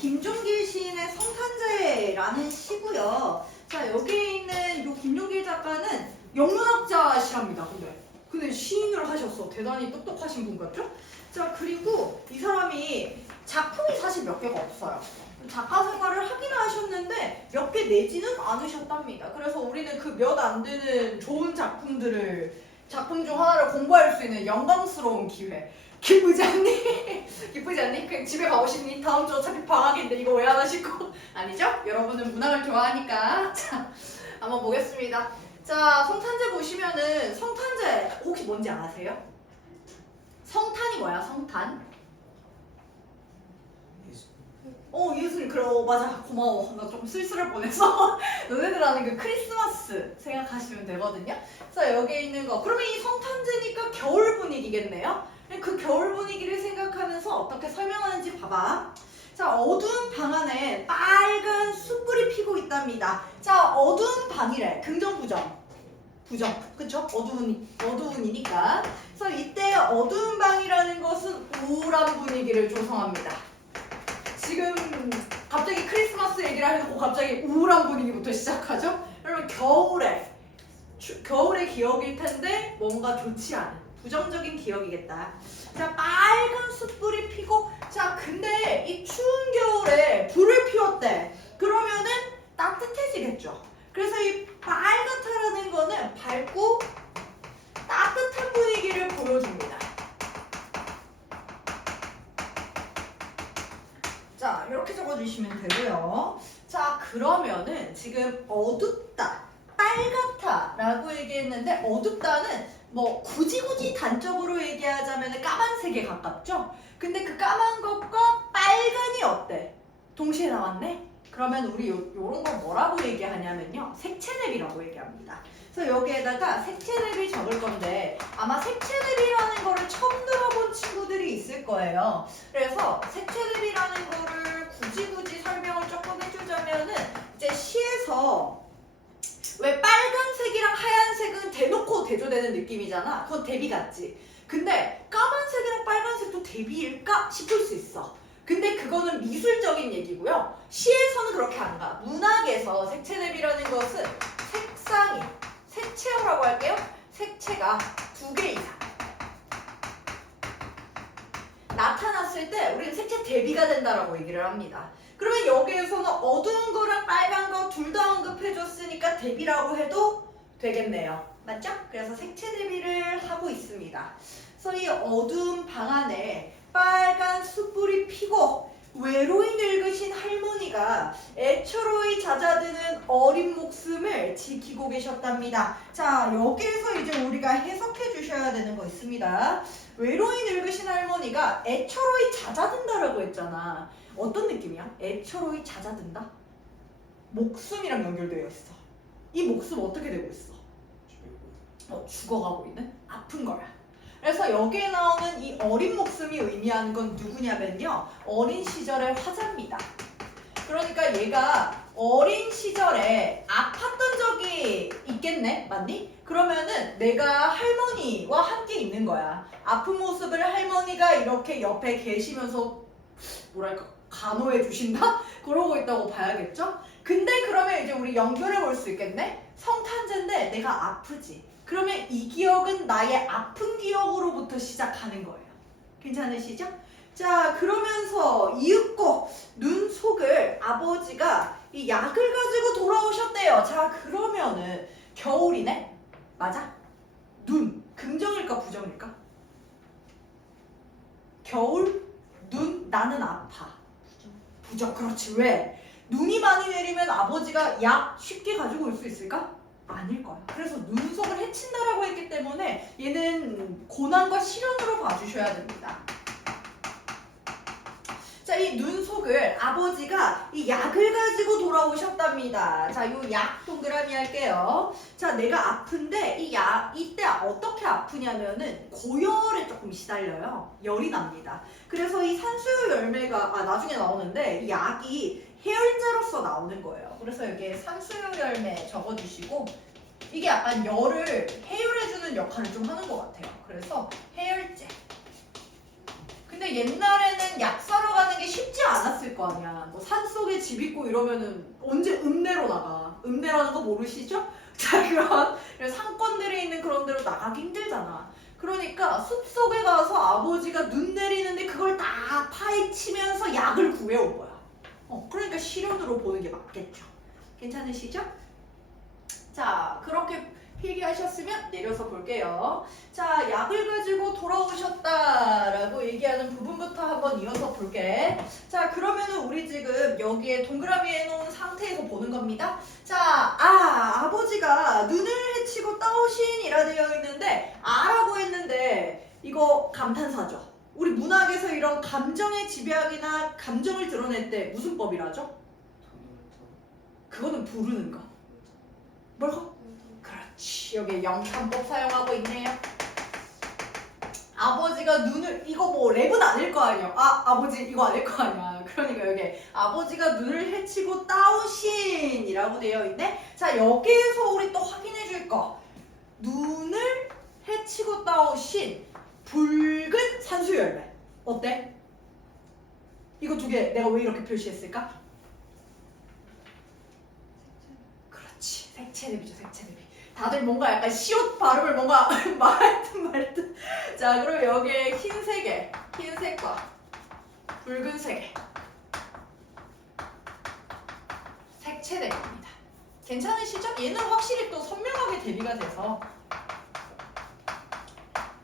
김종길 시인의 성탄제라는 시고요. 자, 여기에 있는 요 김종길 작가는 영문학자시랍니다. 근데 시인을 하셨어. 대단히 똑똑하신 분 같죠? 자, 그리고 이 사람이 작품이 사실 몇 개가 없어요. 작가 생활을 하긴 하셨는데 몇 개 내지는 않으셨답니다. 그래서 우리는 그 몇 안 되는 좋은 작품 중 하나를 공부할 수 있는 영광스러운 기회. 기쁘지 않니? 기쁘지 않니? 그냥 집에 가고 싶니? 다음 주 어차피 방학인데 이거 왜 안 하시고? 아니죠? 여러분은 문학을 좋아하니까. 자, 한번 보겠습니다. 자, 성탄제 보시면은 성탄제 혹시 뭔지 아세요? 성탄이 뭐야? 성탄? 예수님. 그래. 맞아. 고마워. 나 조금 쓸쓸할 뻔했어. 너네들 아는 그 크리스마스 생각하시면 되거든요. 자, 여기에 있는 거. 그러면 이 성탄제니까 겨울 분위기겠네요. 그 겨울 분위기를 생각하면서 어떻게 설명하는지 봐봐. 자, 어두운 방 안에 빨간 숯불이 피고 있답니다. 자, 어두운 방이래. 긍정, 부정? 부정. 그쵸? 어두운이니까. 그래서 이때 어두운 방이라는 것은 우울한 분위기를 조성합니다. 지금 갑자기 크리스마스 얘기를 하려고 갑자기 우울한 분위기부터 시작하죠? 그러면 겨울의 기억일 텐데 뭔가 좋지 않은 부정적인 기억이겠다. 자, 빨간 숯불이 피고, 자, 근데 이 추운 겨울에 불을 피웠대. 그러면은 따뜻해지겠죠. 그래서 이 빨갛다라는 거는 밝고 따뜻한 분위기를 보여줍니다. 자, 이렇게 적어주시면 되고요. 자, 그러면은 지금 어둡다, 빨갛다 라고 얘기했는데 어둡다는 뭐 굳이 단적으로 얘기하자면 까만색에 가깝죠? 근데 그 까만 것과 빨간이 어때? 동시에 나왔네? 그러면 우리 요런 걸 뭐라고 얘기하냐면요, 색채 대비라고 얘기합니다. 그래서 여기에다가 색채 대비 적을 건데 아마 색채 대비라는 거를 처음 들어본 친구들이 있을 거예요. 그래서 색채 대비라는 거를 굳이 설명을 조금 해주자면은 이제 시에서 왜 빨간색이랑 하얀색은 대놓고 대조되는 느낌이잖아. 그건 대비 같지. 근데 까만색이랑 빨간색도 대비일까 싶을 수 있어. 근데 그거는 미술적인 얘기고요. 시에서는 그렇게 안 가. 문학에서 색채 대비라는 것은 색상이, 색채라고 할게요. 색채가 2개 이상 나타났을 때 우리는 색채 대비가 된다라고 얘기를 합니다. 그러면 여기에서는 어두운 거랑 빨간 거 둘 다 언급해줬으니까 대비라고 해도 되겠네요. 맞죠? 그래서 색채 대비를 하고 있습니다. 그래서 이 어두운 방 안에 빨간 숯불이 피고 외로이 늙으신 할머니가 애처로이 잦아드는 어린 목숨을 지키고 계셨답니다. 자, 여기에서 이제 우리가 해석해 주셔야 되는 거 있습니다. 외로이 늙으신 할머니가 애처로이 잦아든다라고 했잖아. 어떤 느낌이야? 애처로이 잦아든다? 목숨이랑 연결되어 있어. 이 목숨 어떻게 되고 있어? 죽어가고 있는? 아픈 거야. 그래서 여기에 나오는 이 어린 목숨이 의미하는 건 누구냐면요, 어린 시절의 화자입니다. 그러니까 얘가 어린 시절에 아팠던 적이 있겠네? 맞니? 그러면은 내가 할머니와 함께 있는 거야. 아픈 모습을 할머니가 이렇게 옆에 계시면서 뭐랄까 간호해 주신다? 그러고 있다고 봐야겠죠? 근데 그러면 이제 우리 연결해 볼 수 있겠네? 성탄제인데 내가 아프지. 그러면 이 기억은 나의 아픈 기억으로부터 시작하는 거예요. 괜찮으시죠? 자, 그러면서 이윽고 눈 속을 아버지가 이 약을 가지고 돌아오셨대요. 자, 그러면은 겨울이네? 맞아? 눈, 긍정일까 부정일까? 겨울, 눈, 나는 아파. 부정. 그렇지. 왜? 눈이 많이 내리면 아버지가 약 쉽게 가지고 올 수 있을까? 아닐 거야. 그래서 눈속을 해친다라고 했기 때문에 얘는 고난과 시련으로 봐주셔야 됩니다. 자, 이 눈 속을 아버지가 이 약을 가지고 돌아오셨답니다. 자, 요 약 동그라미 할게요. 자, 내가 아픈데 이때 어떻게 아프냐면은 고열에 조금 시달려요. 열이 납니다. 그래서 이 산수유 열매가 나중에 나오는데 이 약이 해열제로서 나오는 거예요. 그래서 여기에 산수유 열매 적어주시고, 이게 약간 열을 해열해주는 역할을 좀 하는 것 같아요. 그래서 해열제. 근데 근데 옛날에는 약 사러 가는 게 쉽지 않았을 거 아니야. 뭐 산속에 집 있고 이러면은 언제 읍내로 나가. 읍내라는 거 모르시죠? 자, 그런 상권들이 있는 그런 데로 나가기 힘들잖아. 그러니까 숲속에 가서 아버지가 눈 내리는데 그걸 다 파헤치면서 약을 구해온 거야. 그러니까 실온으로 보는 게 맞겠죠. 괜찮으시죠? 자, 그렇게 필기하셨으면 내려서 볼게요. 자, 약을 가지고 돌아오셨다라고 얘기하는 부분부터 한번 이어서 볼게. 자, 그러면은 우리 지금 여기에 동그라미 해놓은 상태에서 보는 겁니다. 자, 아버지가 눈을 헤치고 따오신이라 되어 있는데 아라고 했는데 이거 감탄사죠. 우리 문학에서 이런 감정의 집약이나 감정을 드러낼 때 무슨 법이라죠? 그거는 부르는 거. 뭐라고? 그렇지. 여기 영탄법 사용하고 있네요. 아버지가 눈을, 이거 뭐 랩은 아닐 거 아니야. 아버지 이거 아닐 거 아니야. 그러니까 여기 아버지가 눈을 헤치고 따오신이라고 되어 있네. 자, 여기에서 우리 또 확인해 줄 거. 눈을 헤치고 따오신 붉은 산수열매. 어때? 이거 두 개 내가 왜 이렇게 표시했을까? 그렇지. 색채대비죠, 색채대비. 다들 뭔가 약간 시옷 발음을 뭔가 말듯. 자, 그럼 여기에 흰색에, 흰색과 붉은색에 색채대비입니다. 괜찮으시죠? 얘는 확실히 또 선명하게 대비가 돼서.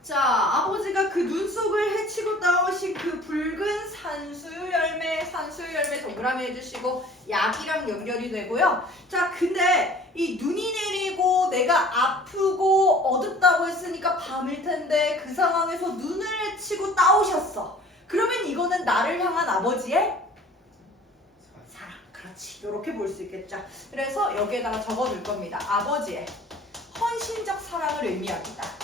자, 아버지가 그 눈 속을 헤치고 따오신 그 붉은 산수열매 동그라미 해주시고 약이랑 연결이 되고요. 자, 근데 이 눈이 내리고 내가 아프고 어둡다고 했으니까 밤일 텐데 그 상황에서 눈을 헤치고 따오셨어. 그러면 이거는 나를 향한 아버지의 사랑. 그렇지. 이렇게 볼 수 있겠죠. 그래서 여기에다가 적어줄 겁니다. 아버지의 헌신적 사랑을 의미합니다.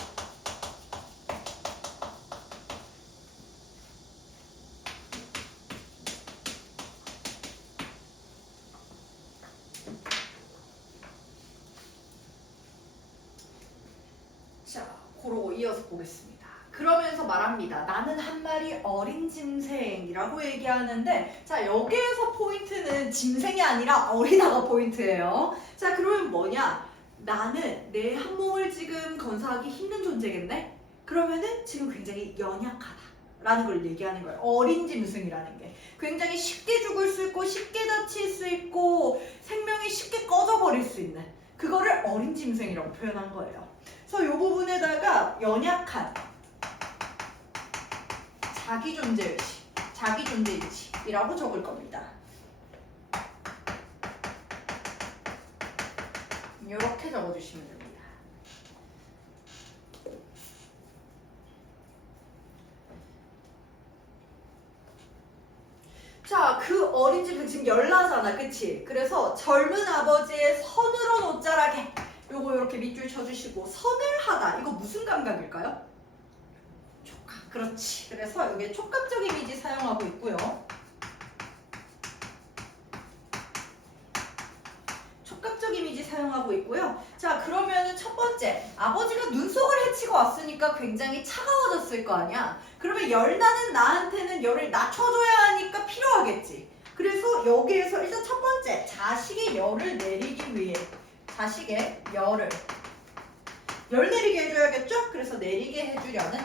자, 그러고 이어서 보겠습니다. 그러면서 말합니다. 나는 한 마리 어린 짐승이라고 얘기하는데, 자, 여기에서 포인트는 짐승이 아니라 어리다가 포인트예요. 자, 그러면 뭐냐? 나는 내 한 몸을 지금 건사하기 힘든 존재겠네? 그러면은 지금 굉장히 연약하다라는 걸 얘기하는 거예요. 어린 짐승이라는 게. 굉장히 쉽게 죽을 수 있고 쉽게 다칠 수 있고 생명이 쉽게 꺼져버릴 수 있는 그거를 어린 짐승이라고 표현한 거예요. 그래서 이 부분에다가 연약한 자기존재의식이라고 적을 겁니다. 이렇게 적어주시면 됩니다. 자, 그 어린 집은 지금 열나잖아, 그치? 그래서 젊은 아버지의 서늘한 옷자락에 요거 이렇게 밑줄 쳐주시고, 서늘하다, 이거 무슨 감각일까요? 촉각. 그렇지. 그래서 여기에 촉각적 이미지 사용하고 있고요. 촉각적 이미지 사용하고 있고요. 자, 그러면은 첫 번째, 아버지가 눈속을 헤치고 왔으니까 굉장히 차가워졌을 거 아니야? 그러면 열나는 나한테는 열을 낮춰줘야 하니까 필요하겠지. 그래서 여기에서 일단 첫 번째, 자식의 열을 내리기 위해 자식의 열을 열 내리게 해줘야겠죠? 그래서 내리게 해주려는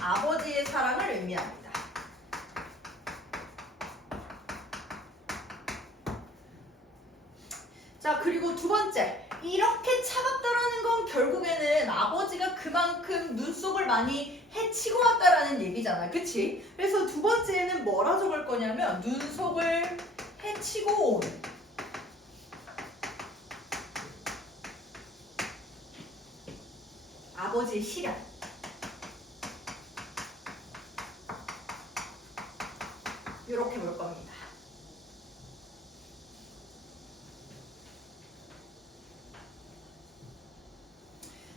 아버지의 사랑을 의미합니다. 자, 그리고 두 번째, 이렇게 차갑다라는 건 결국에는 아버지가 그만큼 눈속을 많이 헤치고 왔다라는 얘기잖아, 그치? 그래서 두 번째는 뭐라 적을 거냐면 눈속을 헤치고 온 아버지의 시련, 이렇게 볼 겁니다.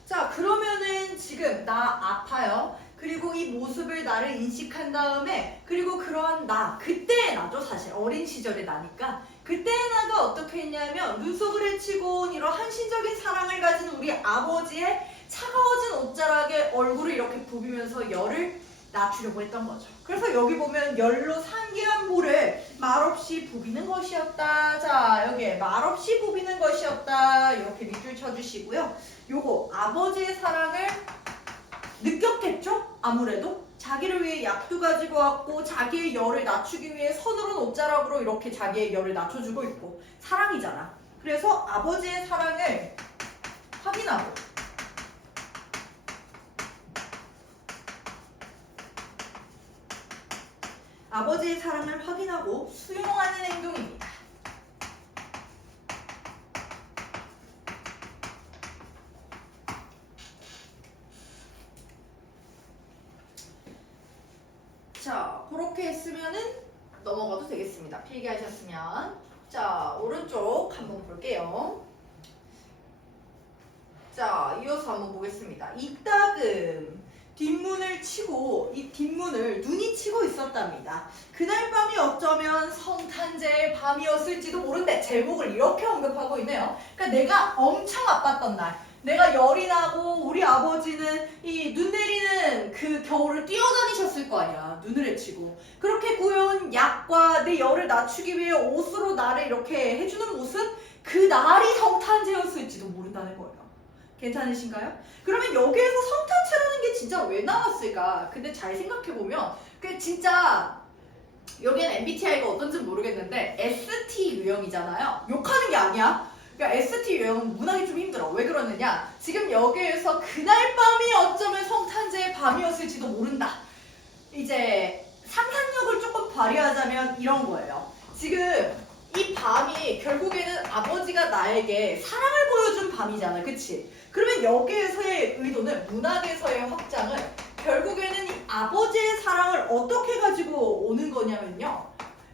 자, 그러면은 지금 나 아파요. 그리고 이 모습을 나를 인식한 다음에, 그리고 그러한 나, 그때의 나죠, 사실. 어린 시절의 나니까. 그때의 나가 어떻게 했냐면 눈속을 헤치고 온 이런 헌신적인 사랑을 가진 우리 아버지의 차가워진 옷자락에 얼굴을 이렇게 부비면서 열을 낮추려고 했던 거죠. 그래서 여기 보면 열로 상기한 물을 말없이 부비는 것이었다. 자, 여기에 말없이 부비는 것이었다. 이렇게 밑줄 쳐주시고요. 요거 아버지의 사랑을 느꼈겠죠? 아무래도 자기를 위해 약도 가지고 왔고 자기의 열을 낮추기 위해 서두른 옷자락으로 이렇게 자기의 열을 낮춰주고 있고 사랑이잖아. 그래서 아버지의 사랑을 확인하고 아버지의 사랑을 확인하고 수용하는 행동입니다. 자, 그렇게 했으면은 넘어가도 되겠습니다. 필기하셨으면. 자, 오른쪽 한번 볼게요. 자, 이어서 한번 보겠습니다. 이따금 뒷문을 치고 이 뒷문을 눈이 치고 있었답니다. 그날 밤이 어쩌면 성탄제의 밤이었을지도 모른대. 제목을 이렇게 언급하고 있네요. 그러니까 내가 엄청 아팠던 날, 내가 열이 나고 우리 아버지는 이 눈 내리는 그 겨울을 뛰어다니셨을 거 아니야. 눈을 헤치고 그렇게 구해온 약과 내 열을 낮추기 위해 옷으로 나를 이렇게 해주는 모습, 그 날이 성탄제였을지도 모른다는 거예요. 괜찮으신가요? 그러면 여기에서 성탄제라는 게 진짜 왜 나왔을까? 근데 잘 생각해보면 그 진짜 여기는 MBTI가 어떤지 모르겠는데 ST 유형이잖아요. 욕하는 게 아니야. 그러니까 ST 유형은 문학이 좀 힘들어. 왜 그러느냐? 지금 여기에서 그날 밤이 어쩌면 성탄제의 밤이었을지도 모른다. 이제 상상력을 조금 발휘하자면 이런 거예요. 지금 이 밤이 결국에는 아버지가 나에게 사랑을 보여준 밤이잖아. 그치? 그러면 여기에서의 의도는, 문학에서의 확장은 결국에는 이 아버지의 사랑을 어떻게 가지고 오는 거냐면요,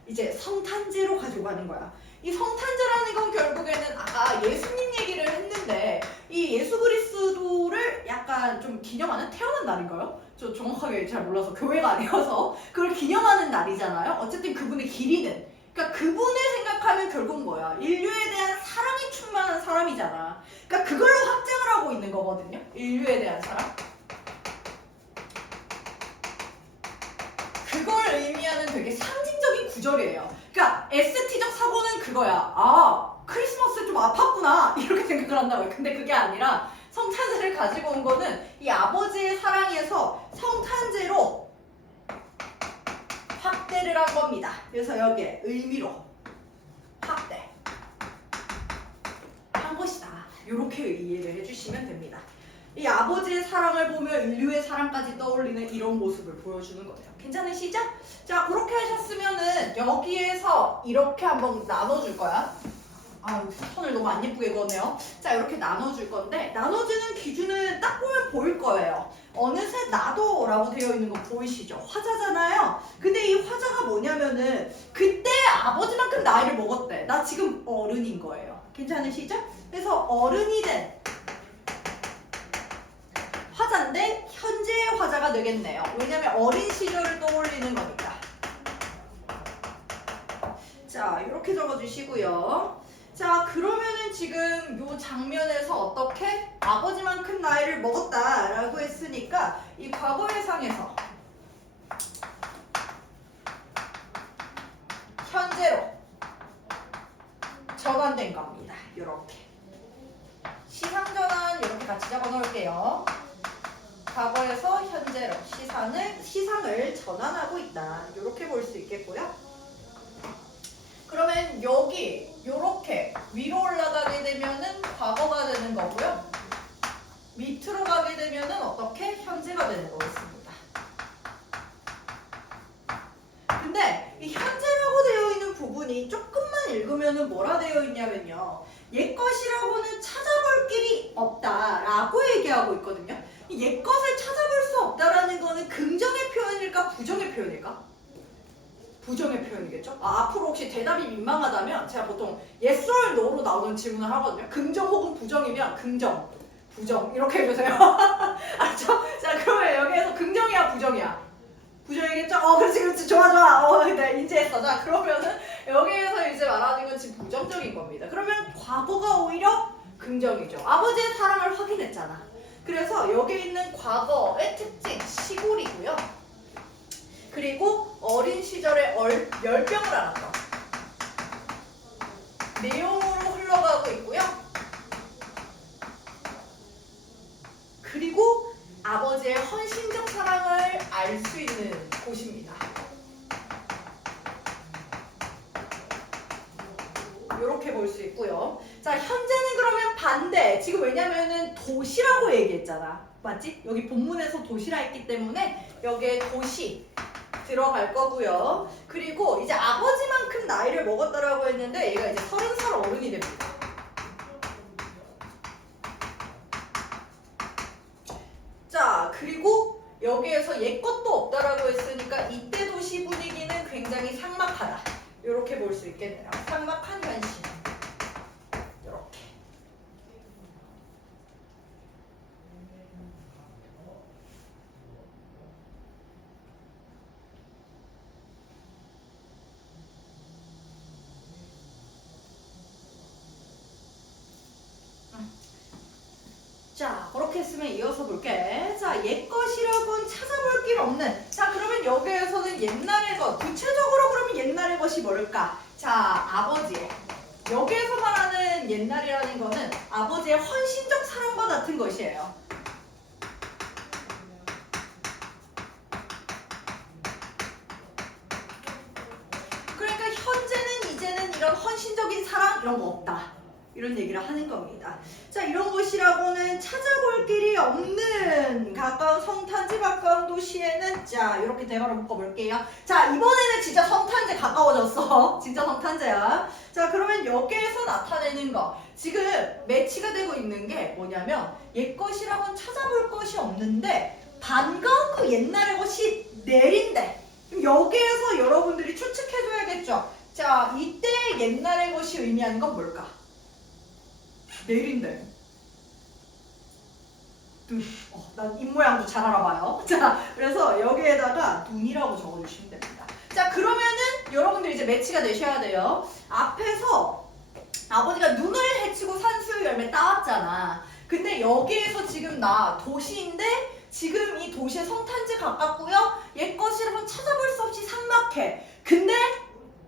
이제 성탄제로 가지고 가는 거야. 이 성탄제라는 건 결국에는 아까 예수님 얘기를 했는데 이 예수 그리스도를 약간 좀 기념하는, 태어난 날인가요? 저 정확하게 잘 몰라서 교회가 아니어서 그걸 기념하는 날이잖아요. 어쨌든 그분의 길이는, 그러니까 그분을 생각하면 결국 뭐야? 인류에 대한 사랑이 충만한 사람이잖아. 그러니까 그걸로 확장을 하고 있는 거거든요. 인류에 대한 사랑. 그걸 의미하는 되게 상징적인 구절이에요. 그러니까 ST적 사고는 그거야. 아, 크리스마스 좀 아팠구나 이렇게 생각을 한다고요. 근데 그게 아니라 성탄제를 가지고 온 거는 이 아버지의 사랑에서 성탄제로 확대를 한 겁니다. 그래서 여기에 의미로 확대 한 것이다. 이렇게 이해를 해주시면 됩니다. 이 아버지의 사랑을 보며 인류의 사랑까지 떠올리는 이런 모습을 보여주는 거예요. 괜찮으시죠? 자, 그렇게 하셨으면은 여기에서 이렇게 한번 나눠줄 거야. 아, 선을 너무 안 예쁘게 그었네요. 자, 이렇게 나눠줄 건데 나눠지는 기준은 딱 보면 보일 거예요. 어느새 나도라고 되어 있는 거 보이시죠? 화자잖아요. 근데 이 화자가 뭐냐면은 그때 아버지만큼 나이를 먹었대. 나 지금 어른인 거예요. 괜찮으시죠? 그래서 어른이 된 화자인데 현재의 화자가 되겠네요. 왜냐면 어린 시절을 떠올리는 거니까. 자, 이렇게 적어주시고요. 자, 그러면은 지금 요 장면에서 어떻게 아버지만큼 나이를 먹었다라고 했으니까 이 과거예상에서 현재로 전환된 겁니다. 이렇게 시상전환 이렇게 같이 적어놓을게요. 과거에서 현재로 시상을 전환하고 있다. 이렇게 볼 수 있겠고요. 그러면 여기 이렇게 위로 올라가게 되면은 과거가 되는 거고요. 밑으로 가게 되면은 어떻게 현재가 되는 거겠습니다. 근데 이 현재라고 되어 있는 부분이 조금만 읽으면은 뭐라 되어 있냐면요, 옛 것이라고는 찾아볼 길이 없다라고 얘기하고 있거든요. 이 옛 것을 찾아볼 수 없다라는 거는 긍정의 표현일까 부정의 표현일까? 부정의 표현이겠죠? 앞으로 혹시 대답이 민망하다면 제가 보통 yes or no로 나오는 질문을 하거든요. 긍정 혹은 부정이면 긍정, 부정 이렇게 해주세요. 알죠? 자, 그러면 여기에서 긍정이야 부정이야? 부정이겠죠? 그렇지 좋아 네, 인지했어. 자, 그러면은 여기에서 이제 말하는 건 지금 부정적인 겁니다. 그러면 과거가 오히려 긍정이죠. 아버지의 사랑을 확인했잖아. 그래서 여기 있는 과거의 특징 시골이고요. 그리고 어린 시절에 열병을 앓았던 내용으로 흘러가고 있고요. 그리고 아버지의 헌신적 사랑을 알 수 있는 곳입니다. 이렇게 볼 수 있고요. 자, 현재는 그러면 반대. 지금 왜냐면은 도시라고 얘기했잖아. 맞지? 여기 본문에서 도시라 했기 때문에 여기에 도시 들어갈 거고요. 그리고 이제 아버지만큼 나이를 먹었다라고 했는데 얘가 이제 30살 어른이 됩니다. 자, 그리고 여기에서 옛 것도 없다라고 했으니까 이때 도시 분위기는 굉장히 삭막하다. 이렇게 볼 수 있겠네요. 삭막한 현실. 이렇게. 자, 그렇게 했으면 이어서 볼게. 자, 옛 것이라고는 찾아볼 길 없는. 자, 그러면 여기에서는 옛날의 것. 구체적으로 그러면 옛날의 것이 뭘까? 자, 아버지의. 여기에서 말하는 옛날이라는 거는 아버지의 헌신적 사랑과 같은 것이에요. 그러니까 현재는 이제는 이런 헌신적인 사랑 이런 거 없다. 이런 얘기를 하는 겁니다. 자, 이런 곳이라고는 찾아볼 길이 없는 가까운 성탄지 가까운 도시에는 자, 이렇게 대괄호 묶어볼게요. 자, 이번에는 진짜 성탄제 가까워졌어. 진짜 성탄제야. 자, 그러면 여기에서 나타내는 거 지금 매치가 되고 있는 게 뭐냐면 옛 것이라고는 찾아볼 것이 없는데 반가운 그 옛날의 것이 내린대. 그럼 여기에서 여러분들이 추측해줘야겠죠. 자, 이때 옛날의 것이 의미하는 건 뭘까? 내린대. 난 입모양도 잘 알아봐요. 자, 그래서 여기에다가 눈이라고 적어주시면 됩니다. 자, 그러면은 여러분들 이제 매치가 되셔야 돼요. 앞에서 아버지가 눈을 헤치고 산수유 열매 따왔잖아. 근데 여기에서 지금 나 도시인데 지금 이 도시에 성탄제 가깝고요. 옛 것이라면 찾아볼 수 없이 삭막해. 근데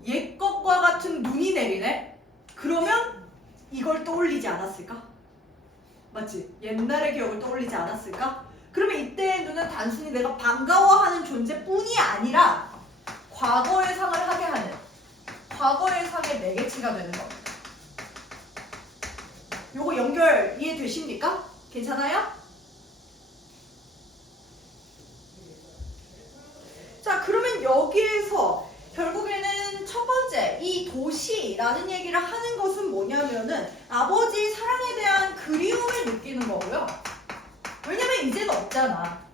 옛 것과 같은 눈이 내리네? 그러면 이걸 떠올리지 않았을까? 맞지? 옛날의 기억을 떠올리지 않았을까? 그러면 이때의 눈은 단순히 내가 반가워하는 존재뿐이 아니라 과거의 상을 하게 하는 과거의 상의 매개체가 되는 겁니다. 요거 연결 이해되십니까? 괜찮아요? 자, 그러면 여기에서 결국에는 첫 번째 이 도시라는 얘기를 하는 것은 뭐냐면은 아버지 사랑에 대한 그리움을 느끼는 거고요. 왜냐면 이제는 없잖아.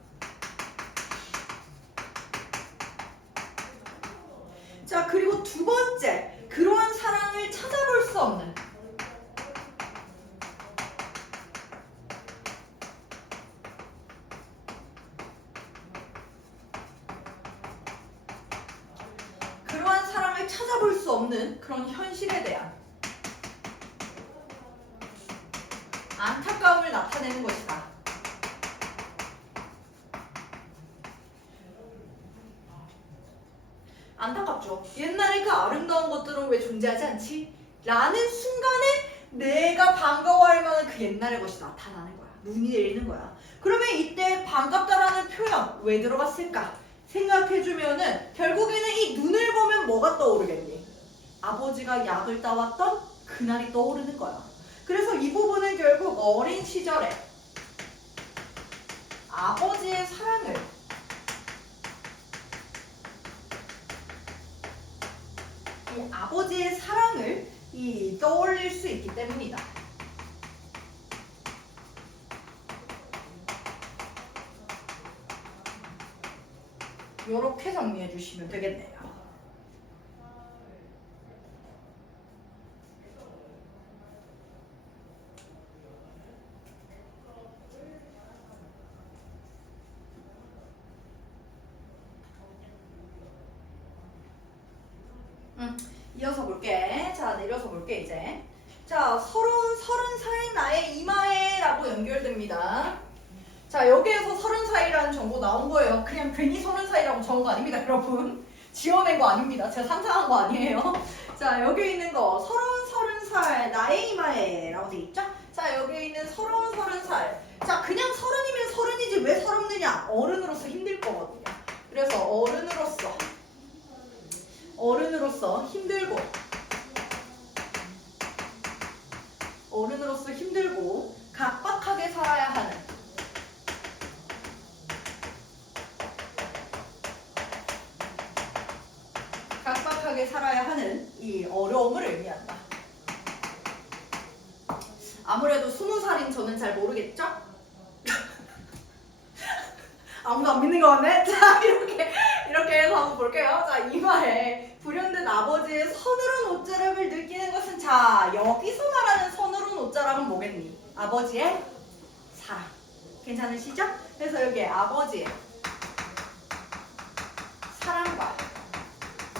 자, 그리고 두 번째 그러한 사랑을 찾아볼 수 없는 찾아볼 수 없는 그런 현실에 대한 안타까움을 나타내는 것이다. 안타깝죠. 옛날에 그 아름다운 것들은 왜 존재하지 않지? 라는 순간에 내가 반가워할 만한 그 옛날의 것이 나타나는 거야. 눈이 내리는 거야. 그러면 이때 반갑다라는 표현 왜 들어갔을까? 생각해주면은 결국에는 이 눈을 보면 뭐가 떠오르겠니? 아버지가 약을 따왔던 그날이 떠오르는 거야. 그래서 이 부분은 결국 어린 시절에 아버지의 사랑을 아버지의 사랑을 떠올릴 수 있기 때문이다. 이렇게 정리해 주시면 되겠네요. 이어서 볼게. 자, 내려서 볼게 이제. 자, 30살 나의 이마에 라고 연결됩니다. 자, 여기에서 30살이라는 정보 나온 거예요. 그냥 괜히 30살이라고 적은 거 아닙니다, 여러분. 지어낸 거 아닙니다. 제가 상상한 거 아니에요. 자, 여기 있는 거 30살 나의 이마에 라고 돼 있죠? 자, 여기 있는 30살. 자, 그냥 30이면 30이지 왜 30느냐? 어른으로서 힘들 거거든요. 그래서 어른으로서 힘들고 각박하게 살아야 하는 이 어려움을 의미한다. 아무래도 20살인 저는 잘 모르겠죠? 아무도 안 믿는 거 같네? 자, 이렇게 해서 한번 볼게요. 자, 이마에 불현듯 아버지의 서늘한 옷자락을 느끼는 것은, 자, 여기서 말하는 서늘한 옷자락은 뭐겠니? 아버지의 사랑. 괜찮으시죠? 그래서 여기에 아버지의 사랑과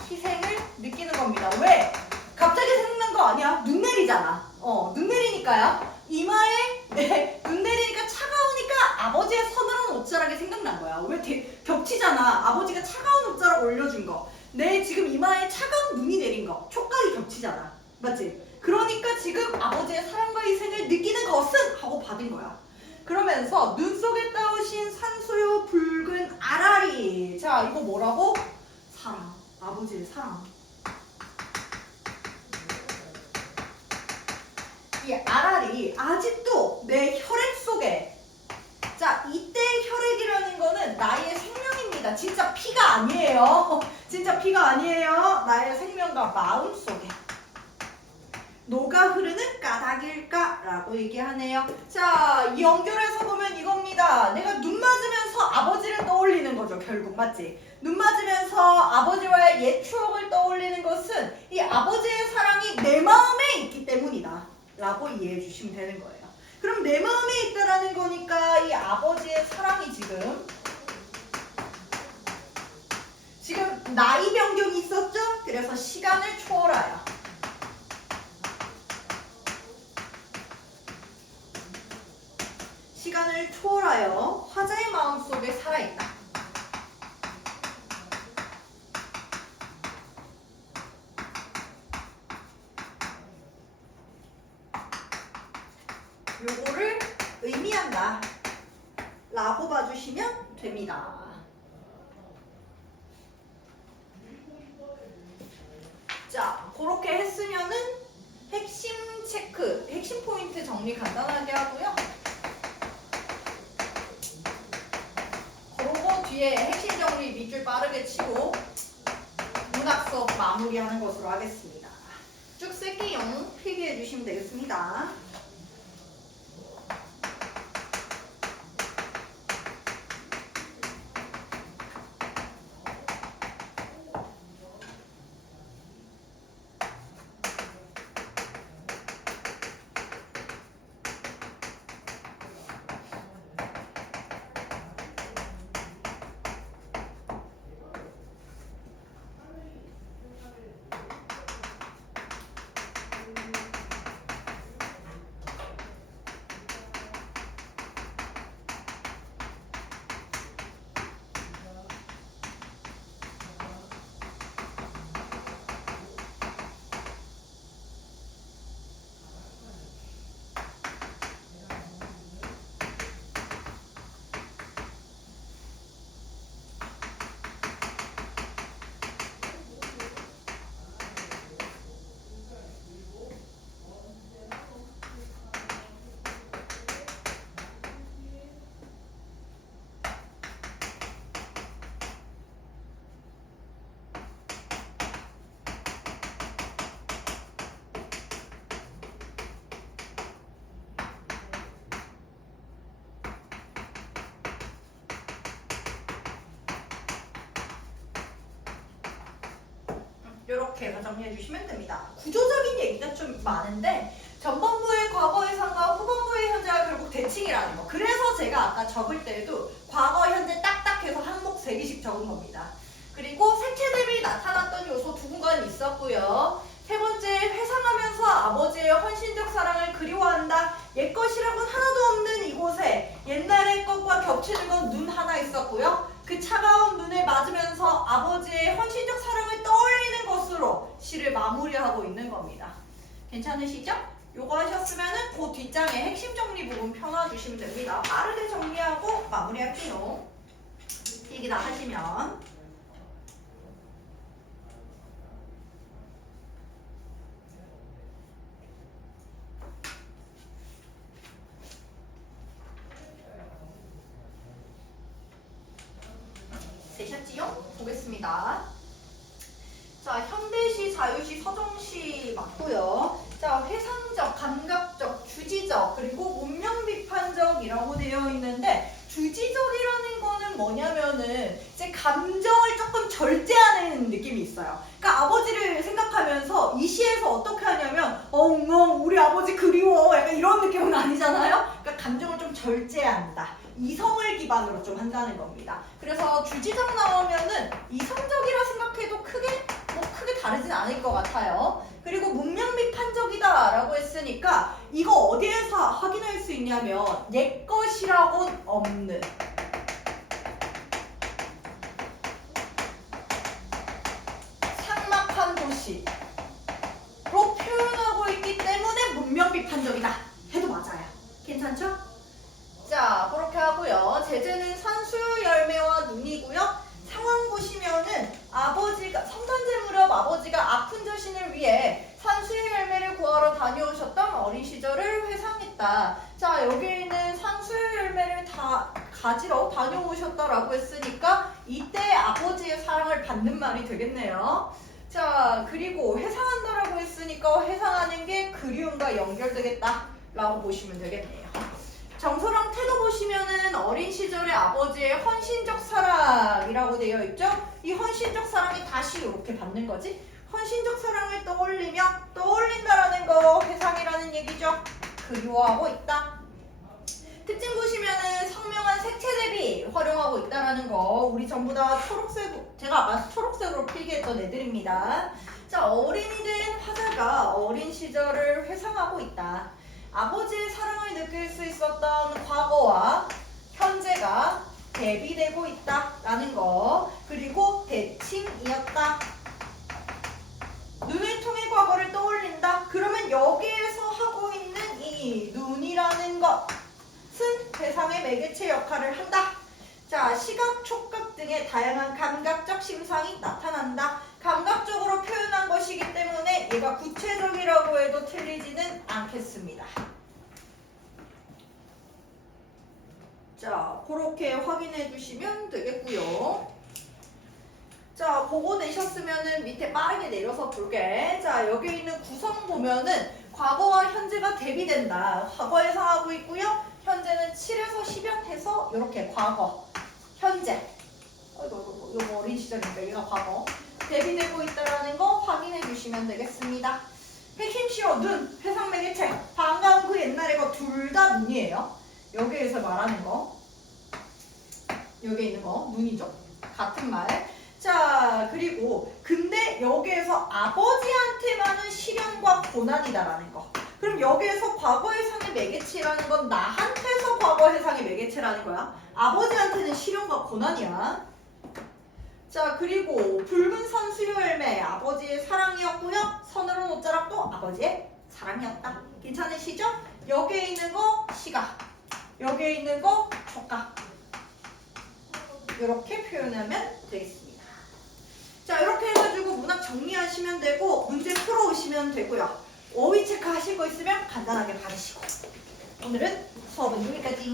희생을 느끼는 겁니다. 왜? 갑자기 생각난 거 아니야. 눈 내리잖아. 눈 내리니까요. 이마에 눈 내리니까 차가우니까 아버지의 서늘한 옷자락이 생각난 거야. 왜 겹치잖아. 아버지가 차가운 옷자락 올려준 거. 내 지금 이마에 차가운 눈이 내린 거. 촉각이 겹치잖아. 맞지? 그러니까 지금 아버지의 사랑과 희생을 느끼는 것은 하고 받은 거야. 그러면서 눈 속에 떠오신 산소요 붉은 아라리. 자, 이거 뭐라고? 사랑. 아버지의 사랑. 이 아라리 아직도 내 혈액 속에, 자, 이때의 혈액이라는 거는 나의 생명입니다. 진짜 피가 아니에요. 진짜 피가 아니에요. 나의 생명과 마음 속에 녹아 흐르는 까닭일까라고 얘기하네요. 자, 연결해서 보면 이겁니다. 내가 눈 맞으면서 아버지를 떠올리는 거죠. 결국 맞지? 눈 맞으면서 아버지와의 옛 추억을 떠올리는 것은 이 아버지의 사랑이 내 마음에 있기 때문이다 라고 이해해 주시면 되는 거예요. 그럼 내 마음에 있다라는 거니까 이 아버지의 사랑이 지금 나이 변경이 있었죠? 그래서 시간을 초월하여 화자의 마음속에 살아있다. 요거를 의미한다 라고 봐주시면 됩니다. 자, 그렇게 했으면은 핵심 체크, 핵심 포인트 정리 간단하게 하고요. 그러고 뒤에 핵심 정리 밑줄 빠르게 치고 문학 수업 마무리하는 것으로 하겠습니다. 쭉 쓸게요. 필기해 주시면 되겠습니다. 이렇게 정리해 주시면 됩니다. 구조적인 얘기가 좀 많은데 전반부의 과거의 상과 후반부의 현재가 결국 대칭이라는 거. 그래서 제가 아까 적을 때에도 과거, 현재 딱딱해서 항목 3개씩 적은 겁니다. 그리고 색채 대비 나타났던 요소 두 군간 있었고요. 세 번째, 회상하면서 아버지의 헌신적 사랑을 그리워한다. 옛것이라고는 하나도 없는 이 이곳에 옛날의 것과 겹치는 건 눈 하나 있었고요. 그 차가운 눈에 맞으면서 아버지의 헌신적 사랑을 떠올리는 것으로 시를 마무리하고 있는 겁니다. 괜찮으시죠? 요거 하셨으면은 그 뒷장에 핵심 정리 부분 펴놔주시면 됩니다. 빠르게 정리하고 마무리할게요. 얘기 다 하시면. 되셨지요? 보겠습니다. 자, 현대시, 자유시, 서정시 맞고요. 자, 회상적, 감각적, 주지적, 그리고 문명비판적이라고 되어 있는데 주지적이라는 거는 뭐냐면은 이제 감정을 조금 절제하는 느낌이 있어요. 그러니까 아버지를 생각하면서 이 시에서 어떻게 하냐면 엉엉 우리 아버지 그리워 약간 이런 느낌은 아니잖아요. 그러니까 감정을 좀 절제한다. 이성을 기반으로 좀 한다는 겁니다. 그래서 주지적 나오면은 이성적이라 생각해도 크게 다르진 않을 것 같아요. 그리고 문명비판적이다 라고 했으니까 이거 어디에서 확인할 수 있냐면 옛것이라고는 없는 삭막한 도시로 표현하고 있기 때문에 문명비판적이다 해도 맞아요. 괜찮죠? 자, 그렇게 하고요. 제재는 산수 열매와 눈이고요. 상황 보시면은 아버지가 성탄절 무렵 아버지가 아픈 자신을 위해 산수유 열매를 구하러 다녀오셨던 어린 시절을 회상했다. 자, 여기 있는 산수유 열매를 다 가지러 다녀오셨다라고 했으니까 이때 아버지의 사랑을 받는 말이 되겠네요. 자, 그리고 회상한다라고 했으니까 회상하는 게 그리움과 연결되겠다라고 보시면 되겠네요. 정서랑 태도 보시면은 어린 시절의 아버지의 헌신적 사랑이라고 되어 있죠? 이 헌신적 사랑이 다시 이렇게 받는 거지? 헌신적 사랑을 떠올리며 떠올린다라는 거 회상이라는 얘기죠. 그리워하고 있다. 특징 보시면은 선명한 색채 대비 활용하고 있다라는 거 우리 전부 다 초록색, 제가 아까 초록색으로 필기했던 애들입니다. 자, 어린이 된 화자가 어린 시절을 회상하고 있다. 아버지의 사랑을 느낄 수 있었던 과거와 현재가 대비되고 있다라는 거. 그리고 대칭이었다. 눈을 통해 과거를 떠올린다. 그러면 여기에서 하고 있는 이 눈이라는 것은 회상의 매개체 역할을 한다. 자, 시각, 촉각 등의 다양한 감각적 심상이 나타난다. 감각적으로 표현한 것이기 때문에 얘가 구체적이라고 해도 틀리지는 않겠습니다. 자, 그렇게 확인해 주시면 되겠고요. 자, 그거 내셨으면은 밑에 빠르게 내려서 볼게. 자, 여기 있는 구성 보면은 과거와 현재가 대비된다. 과거에서 하고 있고요. 현재는 7에서 10연 해서 이렇게 과거, 현재. 이거 어린 시절이니까 얘가 과거. 대비되고 있다라는 거 확인해 주시면 되겠습니다. 핵심 시어 눈, 회상 매개체. 반가운 그 옛날에 거 둘 다 눈이에요. 여기에서 말하는 거. 여기 있는 거 눈이죠. 같은 말. 자, 그리고 근데 여기에서 아버지한테만은 시련과 고난이다라는 거. 그럼 여기에서 과거 해상의 매개체라는 건 나한테서 과거 해상의 매개체라는 거야. 아버지한테는 시련과 고난이야. 자, 그리고 붉은 산수유 열매 아버지의 사랑이었고요. 서늘한 옷자락도 아버지의 사랑이었다. 괜찮으시죠? 여기에 있는 거 시각, 여기에 있는 거 촉각. 이렇게 표현하면 되겠습니다. 자, 이렇게 해가지고 문학 정리하시면 되고 문제 풀어오시면 되고요. 어휘 체크 하실 거 있으면 간단하게 받으시고 오늘은 수업은 여기까지.